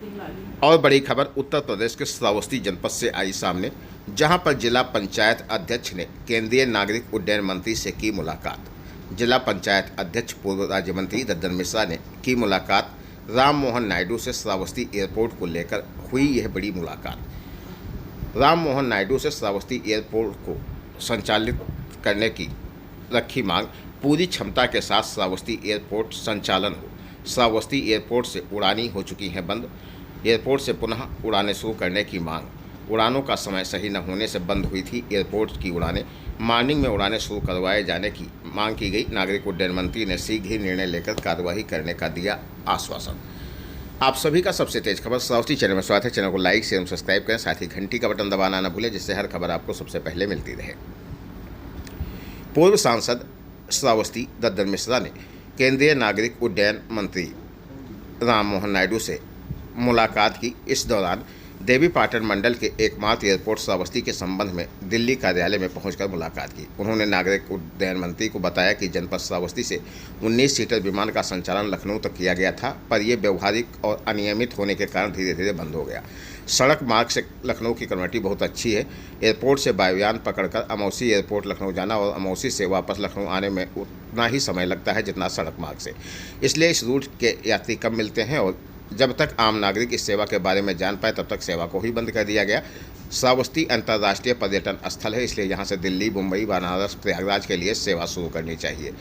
और बड़ी खबर उत्तर प्रदेश के श्रावस्ती जनपद से आई सामने, जहां पर जिला पंचायत अध्यक्ष ने केंद्रीय नागरिक उड्डयन मंत्री से की मुलाकात। जिला पंचायत अध्यक्ष पूर्व राज्य मंत्री दद्दन मिश्रा ने की मुलाकात। राम मोहन नायडू से श्रावस्ती एयरपोर्ट को लेकर हुई यह बड़ी मुलाकात। राम मोहन नायडू से श्रावस्ती एयरपोर्ट को संचालित करने की रखी मांग। पूरी क्षमता के साथ श्रावस्ती एयरपोर्ट संचालन हो। श्रावस्ती एयरपोर्ट से उड़ानें हो चुकी हैं बंद। एयरपोर्ट से पुनः उड़ानें शुरू करने की मांग। उड़ानों का समय सही न होने से बंद हुई थी एयरपोर्ट की उड़ानें। मॉर्निंग में उड़ानें शुरू करवाए जाने की मांग की गई। नागरिक उड्डयन मंत्री ने शीघ्र ही निर्णय लेकर कार्रवाई करने का दिया आश्वासन। आप सभी का सबसे तेज खबर श्रावस्ती चैनल में स्वागत है। चैनल को लाइक शेयर सब्सक्राइब करें, साथ ही घंटी का बटन दबाना न भूलें, जिससे हर खबर आपको सबसे पहले मिलती रहे। पूर्व सांसद श्रावस्ती दद्दन मिश्रा ने केंद्रीय नागरिक उड्डयन मंत्री राम मोहन नायडू से मुलाकात की। इस दौरान देवीपाटन मंडल के एकमात्र एयरपोर्ट श्रावस्ती के संबंध में दिल्ली कार्यालय में पहुंचकर मुलाकात की। उन्होंने नागरिक उड्डयन मंत्री को बताया कि जनपद श्रावस्ती से 19 सीटर विमान का संचालन लखनऊ तक किया गया था, पर यह व्यवहारिक और अनियमित होने के कारण धीरे धीरे बंद हो गया। सड़क मार्ग से लखनऊ की कनेक्टिविटी बहुत अच्छी है। एयरपोर्ट से वायुयान पकड़कर अमौसी एयरपोर्ट लखनऊ जाना और अमौसी से वापस लखनऊ आने में उतना ही समय लगता है जितना सड़क मार्ग से। इसलिए इस रूट के यात्री कम मिलते हैं और जब तक आम नागरिक इस सेवा के बारे में जान पाए तब तक सेवा को ही बंद कर दिया गया। श्रावस्ती अंतर्राष्ट्रीय पर्यटन स्थल है, इसलिए यहाँ से दिल्ली, मुंबई, बनारस, प्रयागराज के लिए सेवा शुरू करनी चाहिए,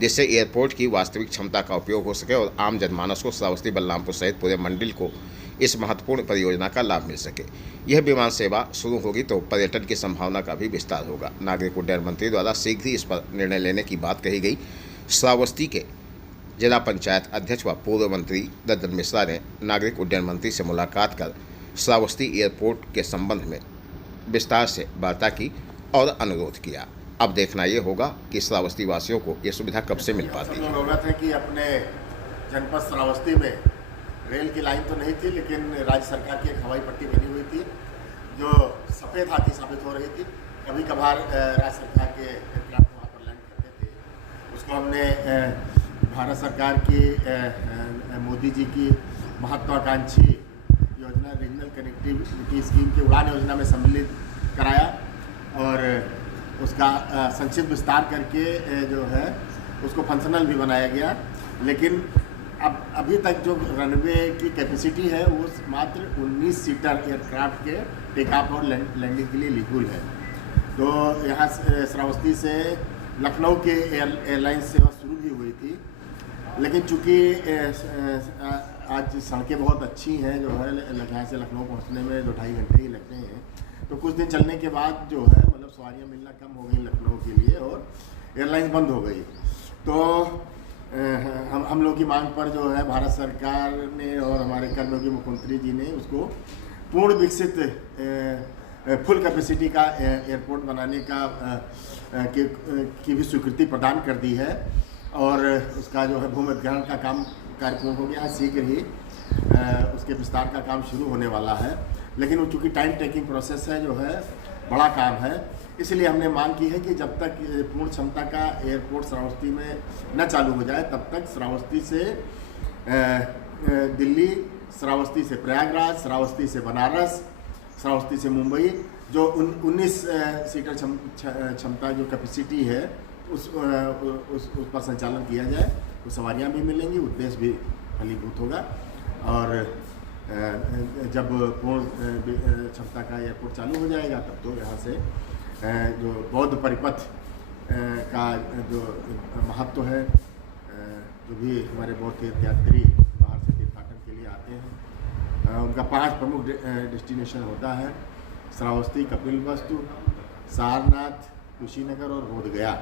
जिससे एयरपोर्ट की वास्तविक क्षमता का उपयोग हो सके और आम जनमानस को श्रावस्ती, बलरामपुर सहित पूरे मंडल को इस महत्वपूर्ण परियोजना का लाभ मिल सके। यह विमान सेवा शुरू होगी तो पर्यटन की संभावना का भी विस्तार होगा। नागरिक उड्डयन मंत्री द्वारा शीघ्र ही इस पर निर्णय लेने की बात कही गई। श्रावस्ती के जिला पंचायत अध्यक्ष व पूर्व मंत्री दद्दन मिश्रा ने नागरिक उड्डयन मंत्री से मुलाकात कर श्रावस्ती एयरपोर्ट के संबंध में विस्तार से वार्ता की और अनुरोध किया। अब देखना ये होगा कि श्रावस्ती वासियों को ये सुविधा कब से मिल पाती है। अवगत है कि अपने जनपद श्रावस्ती में रेल की लाइन तो नहीं थी, लेकिन राज्य सरकार की एक हवाई पट्टी बनी हुई थी जो सफ़ेद हाथी साबित हो रही थी। कभी कभार राज्य सरकार के एयरक्राफ्ट वहाँ पर लैंड करते थे। उसको हमने भारत सरकार की मोदी जी की महत्वाकांक्षी योजना रीजनल कनेक्टिविटी स्कीम की उड़ान योजना में सम्मिलित कराया और उसका संक्षिप्त विस्तार करके जो है उसको फंक्शनल भी बनाया गया। लेकिन अब अभी तक जो रनवे की कैपेसिटी है वो मात्र 19 सीटर एयरक्राफ्ट के टेक ऑफ और लैंडिंग के लिए लीगल है। तो यहाँ श्रावस्ती से लखनऊ के एयरलाइन सेवा शुरू भी हुई थी, लेकिन चूँकि आज सड़कें बहुत अच्छी हैं, जो है यहाँ से लखनऊ पहुँचने में 2-2.5 घंटे ही लगते हैं, तो कुछ दिन चलने के बाद जो है मतलब सवारियाँ मिलना कम हो गई लखनऊ के लिए और एयरलाइन बंद हो गई। तो हम लोग की मांग पर जो है भारत सरकार ने और हमारे कर्मयोगी मुख्यमंत्री जी ने उसको पूर्ण विकसित फुल कैपेसिटी का एयरपोर्ट बनाने का की भी स्वीकृति प्रदान कर दी है और उसका जो है भूमि अधिग्रहण का काम कार्यक्रम हो गया है। शीघ्र ही उसके विस्तार का काम शुरू होने वाला है, लेकिन वो चूँकि टाइम टेकिंग प्रोसेस है, जो है बड़ा काम है, इसलिए हमने मांग की है कि जब तक पूर्ण क्षमता का एयरपोर्ट श्रावस्ती में न चालू हो जाए तब तक श्रावस्ती से दिल्ली, श्रावस्ती से प्रयागराज, श्रावस्ती से बनारस, श्रावस्ती से मुंबई जो 19 सीटर क्षमता जो कैपेसिटी है उस पर संचालन किया जाए। तो सवारियाँ भी मिलेंगी, उद्देश्य भी फलीभूत होगा और जब पूर्ण क्षमता का एयरपोर्ट चालू हो जाएगा तब तो यहाँ से जो बौद्ध परिपथ का जो महत्व है, जो भी हमारे बौद्ध तीर्थयात्री बाहर से तीर्थाटन के लिए आते हैं, उनका 5 प्रमुख डेस्टिनेशन होता है: श्रावस्ती, कपिलवस्तु, सारनाथ, कुशीनगर और बोधगया।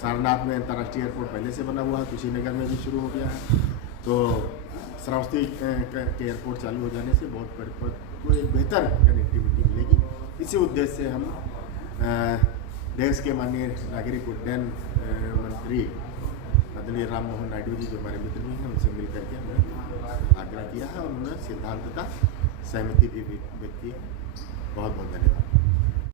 सारनाथ में अंतर्राष्ट्रीय एयरपोर्ट पहले से बना हुआ है, कुशीनगर में भी शुरू हो गया है। तो श्रावस्ती के एयरपोर्ट चालू हो जाने से बहुत परिपथ को एक बेहतर कनेक्टिविटी मिलेगी। इसी उद्देश्य से हम देश के माननीय नागरिक उड्डयन मंत्री आदरणीय राम मोहन नायडू जी, जो हमारे मित्र भी हैं, उनसे मिल करके हमने आग्रह किया है और उन्होंने सिद्धांततः सहमति भी व्यक्त की है। बहुत बहुत धन्यवाद।